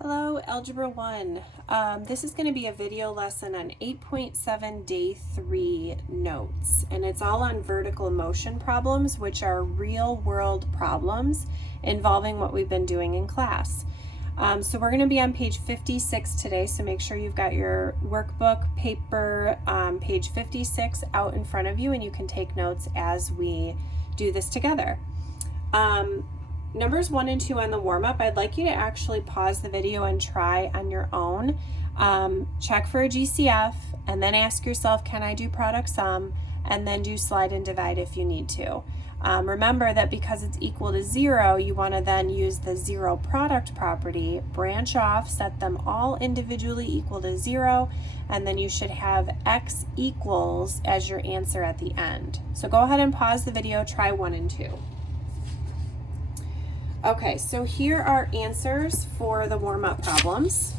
Hello, Algebra 1. This is going to be a video lesson on 8.7 Day 3 notes, and it's all on vertical motion problems, which are real-world problems involving what we've been doing in class. So we're going to be on page 56 today, so make sure you've got your workbook paper, page 56 out in front of you, and you can take notes as we do this together. Numbers 1 and 2 on the warm-up, I'd like you to actually pause the video and try on your own. Check for a GCF and then ask yourself, can I do product sum? And then do slide and divide if you need to. Remember that because it's equal to 0, you want to then use the zero product property, branch off, set them all individually equal to 0, and then you should have x equals as your answer at the end. So go ahead and pause the video, try 1 and 2. Okay, so here are answers for the warm-up problems.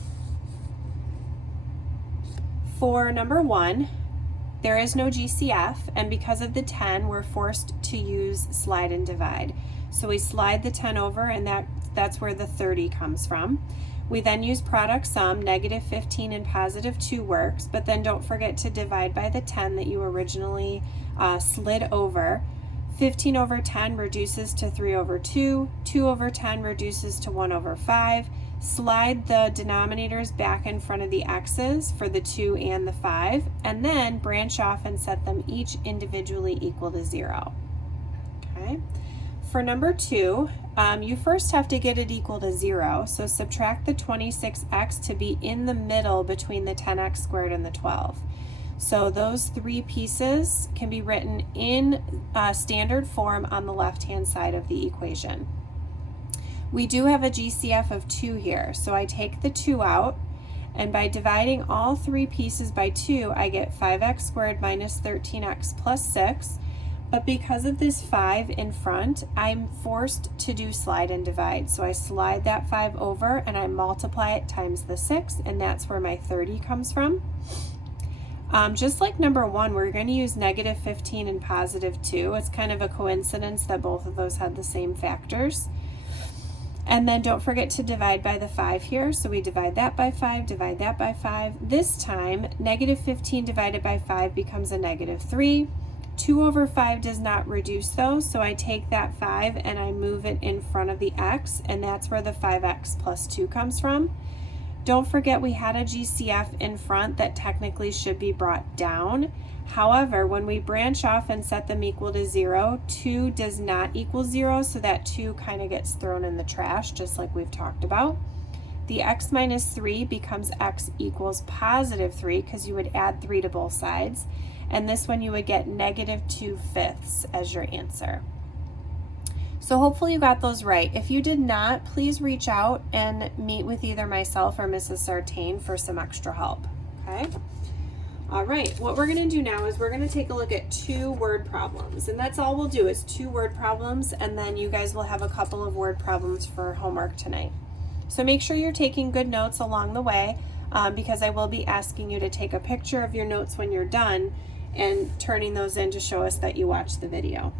For number 1, there is no GCF, and because of the 10, we're forced to use slide and divide. So we slide the 10 over, and that's where the 30 comes from. We then use product sum, negative 15 and positive 2 works, but then don't forget to divide by the 10 that you originally slid over. 15 over 10 reduces to 3 over 2, 2 over 10 reduces to 1 over 5. Slide the denominators back in front of the x's for the 2 and the 5, and then branch off and set them each individually equal to 0. Okay. For number 2, you first have to get it equal to 0, so subtract the 26x to be in the middle between the 10x squared and the 12. So those 3 pieces can be written in standard form on the left-hand side of the equation. We do have a GCF of 2 here, so I take the 2 out, and by dividing all 3 pieces by 2, I get 5x squared minus 13x plus 6, but because of this 5 in front, I'm forced to do slide and divide. So I slide that 5 over, and I multiply it times the 6, and that's where my 30 comes from. Just like number 1, we're going to use negative 15 and positive 2. It's kind of a coincidence that both of those had the same factors. And then don't forget to divide by the 5 here. So we divide that by 5, divide that by 5. This time, negative 15 divided by 5 becomes a negative 3. 2 over 5 does not reduce though, so I take that 5 and I move it in front of the x, and that's where the 5x plus 2 comes from. Don't forget we had a GCF in front that technically should be brought down. However, when we branch off and set them equal to 0, 2 does not equal 0, so that 2 kind of gets thrown in the trash, just like we've talked about. The x minus 3 becomes x equals positive 3, because you would add 3 to both sides. And this one you would get negative 2/5 as your answer. So hopefully you got those right. If you did not, please reach out and meet with either myself or Mrs. Sartain for some extra help, okay? All right, what we're gonna do now is we're gonna take a look at 2 word problems, and that's all we'll do is 2 word problems, and then you guys will have a couple of word problems for homework tonight. So make sure you're taking good notes along the way, because I will be asking you to take a picture of your notes when you're done and turning those in to show us that you watched the video.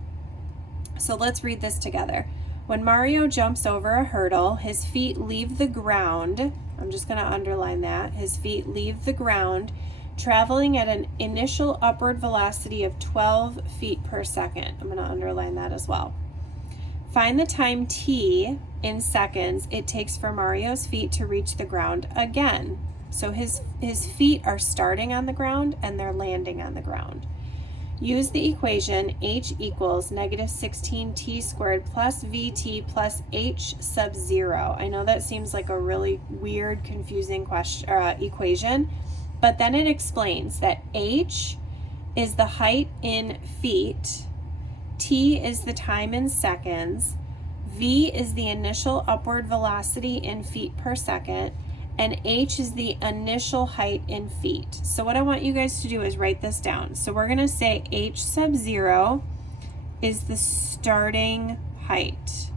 So let's read this together. When Mario jumps over a hurdle, his feet leave the ground. I'm just going to underline that. His feet leave the ground, traveling at an initial upward velocity of 12 feet per second. I'm going to underline that as well. Find the time t in seconds it takes for Mario's feet to reach the ground again. So his feet are starting on the ground and they're landing on the ground. Use the equation h equals negative 16t squared plus vt plus h sub 0. I know that seems like a really weird, confusing equation, but then it explains that h is the height in feet, t is the time in seconds, v is the initial upward velocity in feet per second, and h is the initial height in feet. So what I want you guys to do is write this down. So we're going to say h sub 0 is the starting height.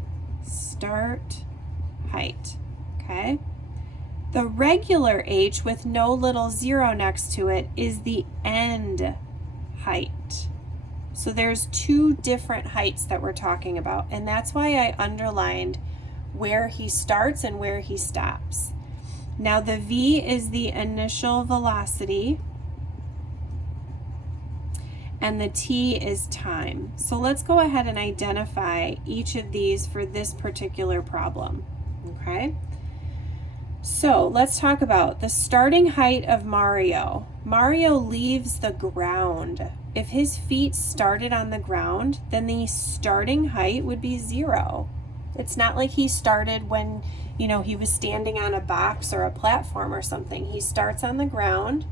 Start height, okay? The regular h with no little 0 next to it is the end height. So there's 2 different heights that we're talking about, and that's why I underlined where he starts and where he stops. Now the v is the initial velocity, and the t is time. So let's go ahead and identify each of these for this particular problem, okay? So let's talk about the starting height of Mario. Mario leaves the ground. If his feet started on the ground, then the starting height would be 0. It's not like he started when, you know, he was standing on a box or a platform or something. He starts on the ground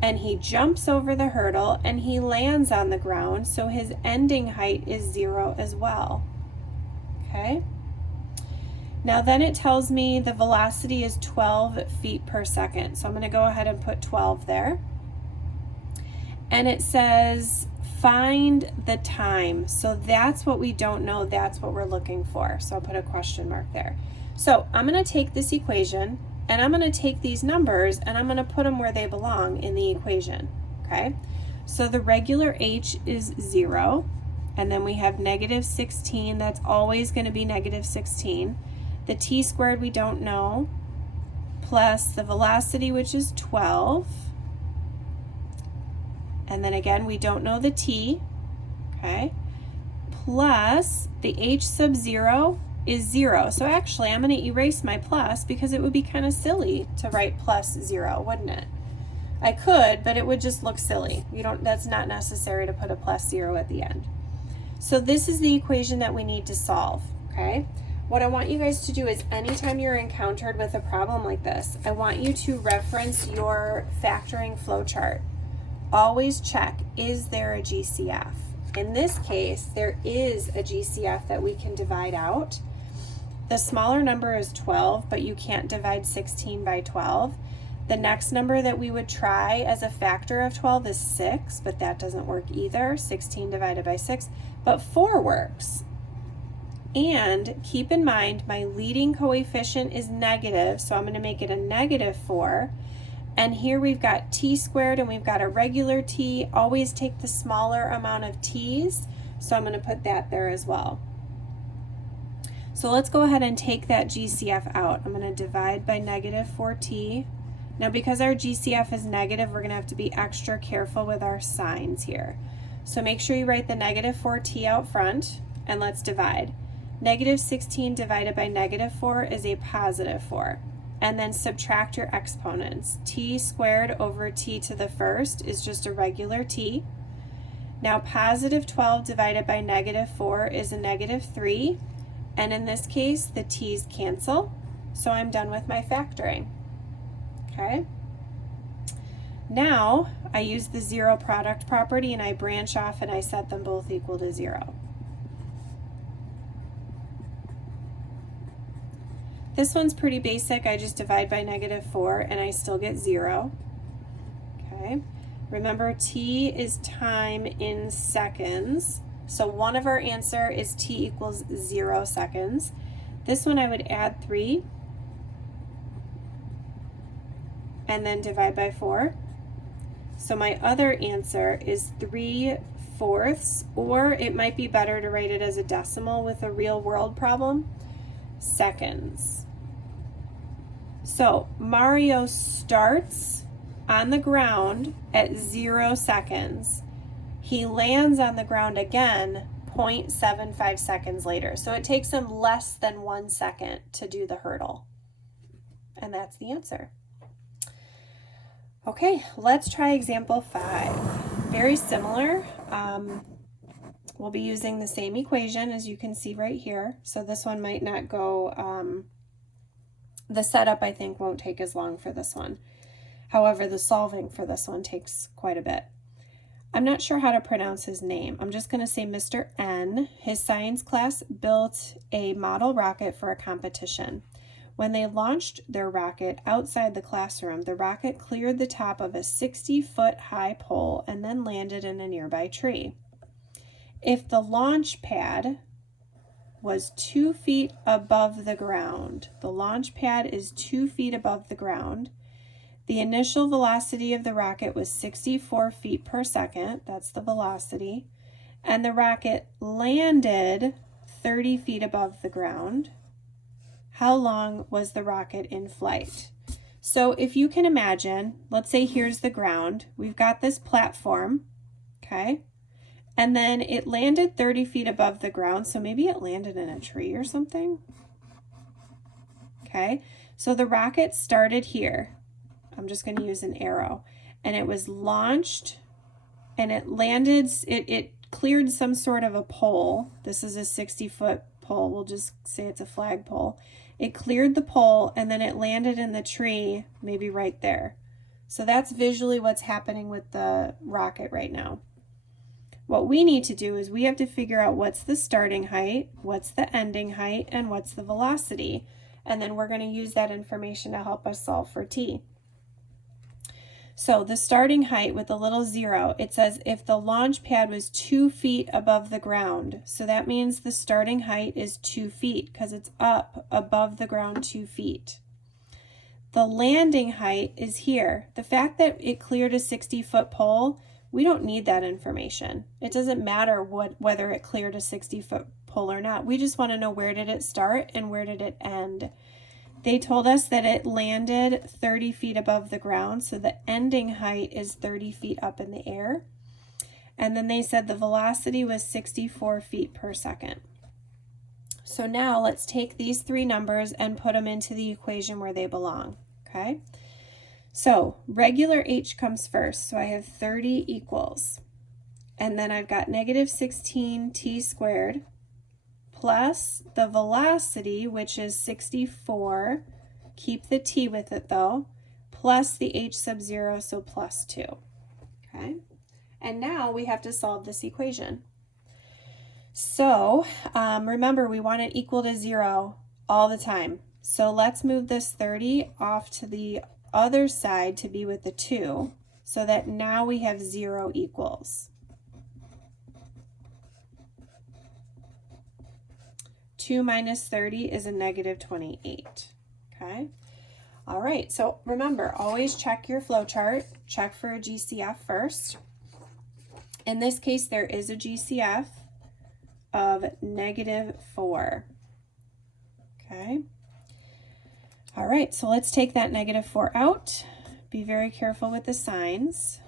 and he jumps over the hurdle and he lands on the ground, so his ending height is 0 as well. Okay? Now then it tells me the velocity is 12 feet per second. So I'm going to go ahead and put 12 there. And it says find the time. So that's what we don't know. That's what we're looking for. So I'll put a question mark there. So I'm going to take this equation and I'm going to take these numbers and I'm going to put them where they belong in the equation. Okay? So the regular h is 0. And then we have negative 16. That's always going to be negative 16. The t squared we don't know, plus the velocity, which is 12. And then again, we don't know the t, okay? Plus the h sub 0 is 0. So actually, I'm going to erase my plus because it would be kind of silly to write plus 0, wouldn't it? I could, but it would just look silly. That's not necessary to put a plus 0 at the end. So this is the equation that we need to solve, okay? What I want you guys to do is anytime you're encountered with a problem like this, I want you to reference your factoring flowchart. Always check, is there a GCF? In this case, there is a GCF that we can divide out. The smaller number is 12, but you can't divide 16 by 12. The next number that we would try as a factor of 12 is 6, but that doesn't work either. 16 divided by 6, but 4 works. And keep in mind, my leading coefficient is negative, so I'm going to make it a negative 4. And here we've got t squared and we've got a regular t. Always take the smaller amount of t's, so I'm going to put that there as well. So let's go ahead and take that GCF out. I'm going to divide by negative 4t. Now because our GCF is negative, we're going to have to be extra careful with our signs here. So make sure you write the negative 4t out front, and let's divide. Negative 16 divided by negative 4 is a positive 4. And then subtract your exponents. T squared over t to the first is just a regular t. Now positive 12 divided by negative 4 is a negative 3. And in this case, the t's cancel. So I'm done with my factoring. Okay? Now I use the zero product property and I branch off and I set them both equal to 0. This one's pretty basic. I just divide by negative 4 and I still get 0. Okay. Remember, t is time in seconds. So one of our answer is t equals 0 seconds. This one I would add 3 and then divide by 4. So my other answer is 3/4, or it might be better to write it as a decimal with a real world problem, seconds. So Mario starts on the ground at 0 seconds. He lands on the ground again 0.75 seconds later. So it takes him less than 1 second to do the hurdle. And that's the answer. Okay, let's try example 5. Very similar. We'll be using the same equation as you can see right here. So this one might not go, the setup I think won't take as long for this one. However, the solving for this one takes quite a bit. I'm not sure how to pronounce his name. I'm just going to say Mr. N. His science class built a model rocket for a competition. When they launched their rocket outside the classroom, the rocket cleared the top of a 60-foot high pole and then landed in a nearby tree. If the launch pad was 2 feet above the ground, the launch pad is 2 feet above the ground, the initial velocity of the rocket was 64 feet per second, that's the velocity, and the rocket landed 30 feet above the ground. How long was the rocket in flight? So if you can imagine, let's say here's the ground. We've got this platform, okay? And then it landed 30 feet above the ground, so maybe it landed in a tree or something. Okay, so the rocket started here. I'm just going to use an arrow. And it was launched, and it landed, it cleared some sort of a pole. This is a 60-foot pole. We'll just say it's a flagpole. It cleared the pole, and then it landed in the tree, maybe right there. So that's visually what's happening with the rocket right now. What we need to do is we have to figure out what's the starting height, what's the ending height, and what's the velocity. And then we're going to use that information to help us solve for t. So the starting height with the little 0, it says if the launch pad was 2 feet above the ground. So that means the starting height is 2 feet because it's up above the ground 2 feet. The landing height is here. The fact that it cleared a 60-foot pole, we don't need that information. It doesn't matter whether it cleared a 60-foot pole or not. We just want to know where did it start and where did it end. They told us that it landed 30 feet above the ground, so the ending height is 30 feet up in the air. And then they said the velocity was 64 feet per second. So now let's take these three numbers and put them into the equation where they belong, okay? So regular h comes first, so I have 30 equals. And then I've got -16t squared plus the velocity, which is 64, keep the t with it though, plus the h sub 0, so plus 2, okay? And now we have to solve this equation. So remember, we want it equal to 0 all the time. So let's move this 30 off to the other side to be with the 2, so that now we have 0 equals. 2 minus 30 is a -28, okay? All right, so remember, always check your flow chart. Check for a GCF first. In this case, there is a GCF of -4, okay? All right, so let's take that -4 out. Be very careful with the signs.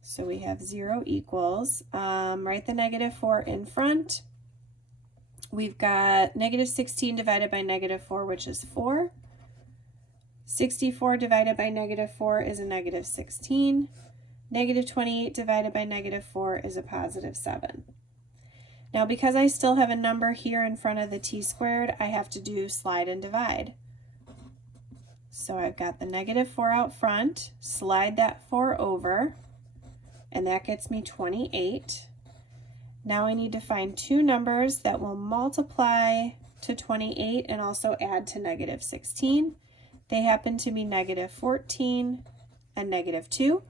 So we have 0 equals. Write the -4 in front. We've got -16 divided by -4, which is 4. 64 divided by -4 is a -16. -28 divided by -4 is a +7. Now, because I still have a number here in front of the t squared, I have to do slide and divide. So I've got the -4 out front, slide that 4 over, and that gets me 28. Now I need to find two numbers that will multiply to 28 and also add to -16. They happen to be -14 and -2.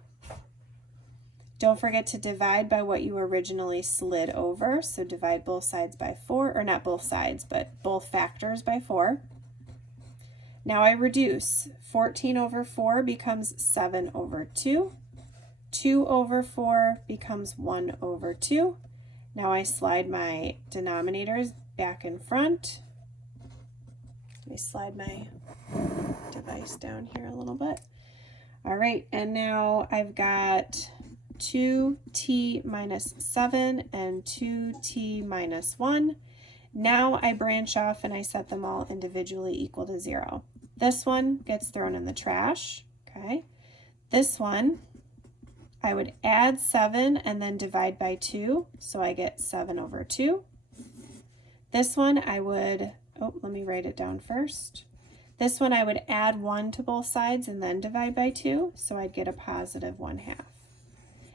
Don't forget to divide by what you originally slid over. So divide both sides by 4, or not both sides, but both factors by 4. Now I reduce. 14 over 4 becomes 7 over 2. 2 over 4 becomes 1 over 2. Now I slide my denominators back in front. Let me slide my device down here a little bit. All right, and now I've got 2t minus 7 and 2t minus 1. Now I branch off and I set them all individually equal to 0. This one gets thrown in the trash, okay? This one, I would add 7 and then divide by 2, so I get 7 over 2. This one I would, let me write it down first. This one I would add 1 to both sides and then divide by 2, so I'd get a positive 1/2.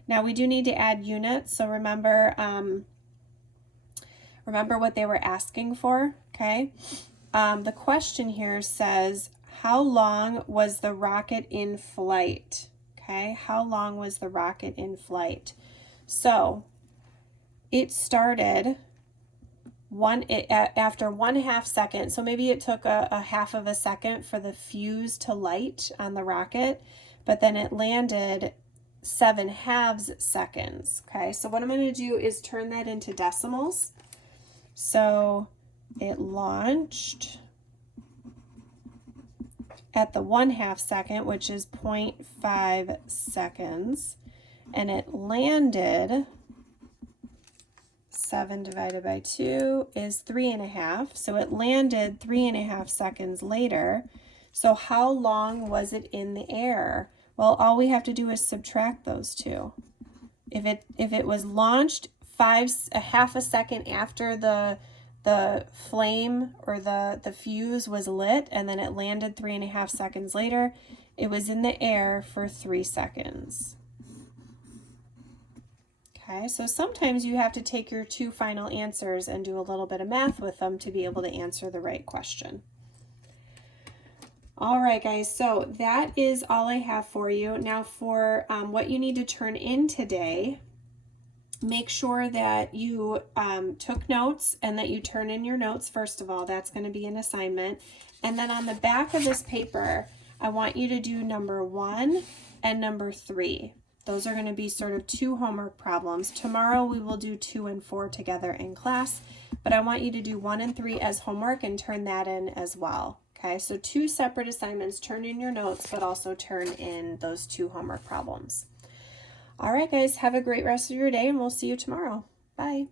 Now we do need to add units, so remember what they were asking for, okay? The question here says, how long was the rocket in flight? Okay, how long was the rocket in flight? So it started after 1/2 second, so maybe it took a half of a second for the fuse to light on the rocket, but then it landed 7/2 seconds. Okay, so what I'm going to do is turn that into decimals. So it launched at the 1/2 second, which is 0.5 seconds, and it landed 7 divided by 2 is 3.5. So it landed 3.5 seconds later. So how long was it in the air? Well, all we have to do is subtract those two. If it was launched a half a second after the flame or the fuse was lit, and then it landed 3.5 seconds later, it was in the air for 3 seconds. Okay, so sometimes you have to take your two final answers and do a little bit of math with them to be able to answer the right question. All right, guys, so that is all I have for you. Now for what you need to turn in today, make sure that you took notes and that you turn in your notes first of all. That's going to be an assignment. And then on the back of this paper, I want you to do number 1 and number 3. Those are going to be sort of 2 homework problems. Tomorrow we will do 2 and 4 together in class, but I want you to do 1 and 3 as homework and turn that in as well. Okay, so 2 separate assignments. Turn in your notes, but also turn in those 2 homework problems. All right, guys, have a great rest of your day, and we'll see you tomorrow. Bye.